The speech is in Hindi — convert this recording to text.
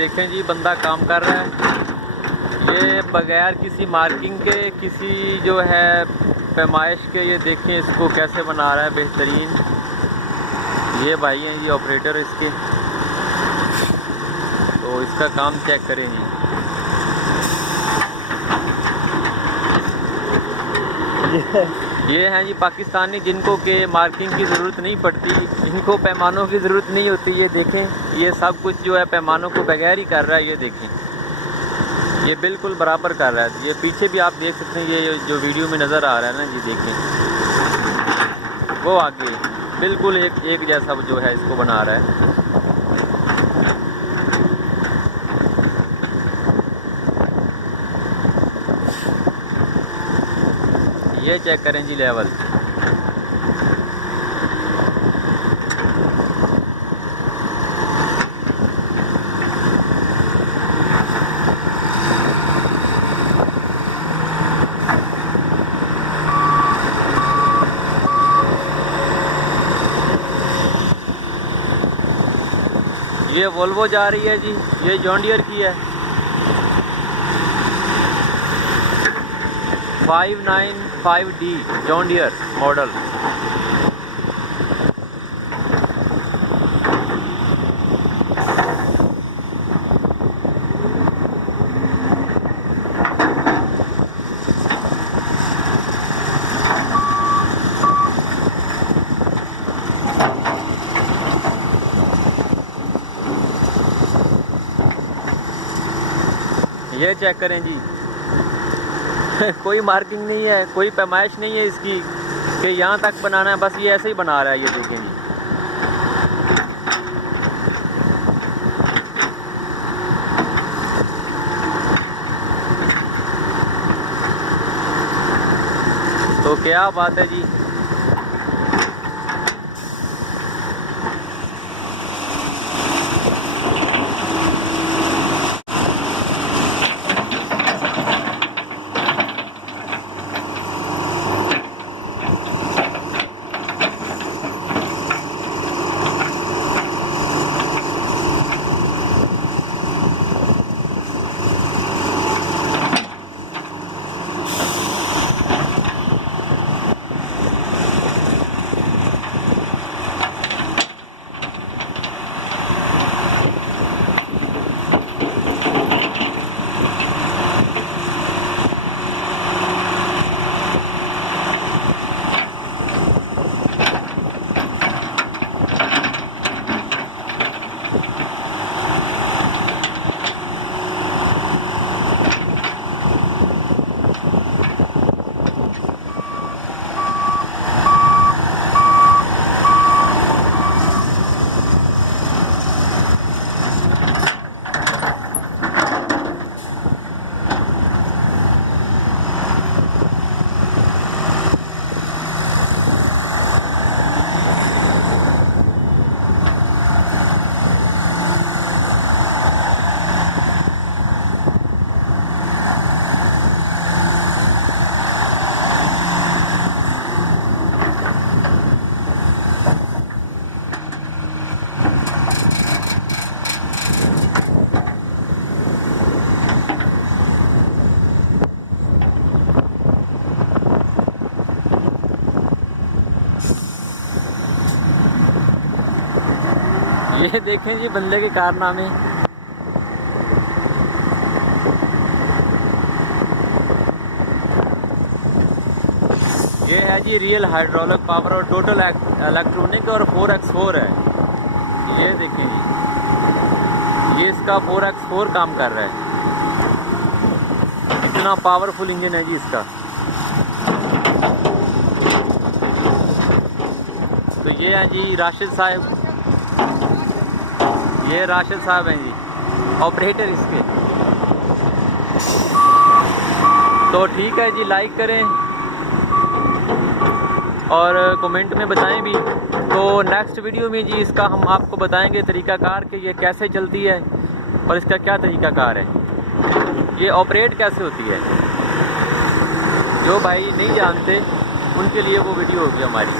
देखें जी, बंदा काम कर रहा है। ये बगैर किसी मार्किंग के, किसी जो है पैमाइश के, ये देखें इसको कैसे बना रहा है बेहतरीन। ये भाई हैं ये ऑपरेटर इसके, तो इसका काम चेक करें जी। ये हैं जी पाकिस्तानी, जिनको के मार्किंग की ज़रूरत नहीं पड़ती, इनको पैमानों की ज़रूरत नहीं होती। ये देखें, ये सब कुछ जो है पैमानों को बगैर ही कर रहा है। ये देखें, ये बिल्कुल बराबर कर रहा है। ये पीछे भी आप देख सकते हैं, ये जो वीडियो में नज़र आ रहा है ना, ये देखें, वो आगे बिल्कुल एक जैसा जो है इसको बना रहा है। ये चेक करें जी लेवल। ये वोल्वो जा रही है जी, ये जॉन डियर की है, 595D जॉन डियर मॉडल। ये चेक करें जी कोई मार्किंग नहीं है, कोई पैमाइश नहीं है इसकी कि यहाँ तक बनाना है, बस ये ऐसे ही बना रहा है। ये देखेंगे, तो क्या बात है जी। ये देखें जी बंदे के कारनामे। ये है जी रियल हाइड्रोलिक पावर और टोटल इलेक्ट्रॉनिक और 4x4 है। ये देखें जी, ये इसका 4x4 काम कर रहा है। इतना पावरफुल इंजन है जी इसका। तो ये है जी राशिद साहब, ये राशिद साहब हैं जी ऑपरेटर इसके। तो ठीक है जी, लाइक करें और कमेंट में बताएं भी। तो नेक्स्ट वीडियो में जी इसका हम आपको बताएंगे तरीक़ाकार कि ये कैसे चलती है और इसका क्या तरीक़ाकार है, ये ऑपरेट कैसे होती है। जो भाई नहीं जानते उनके लिए वो वीडियो होगी हमारी।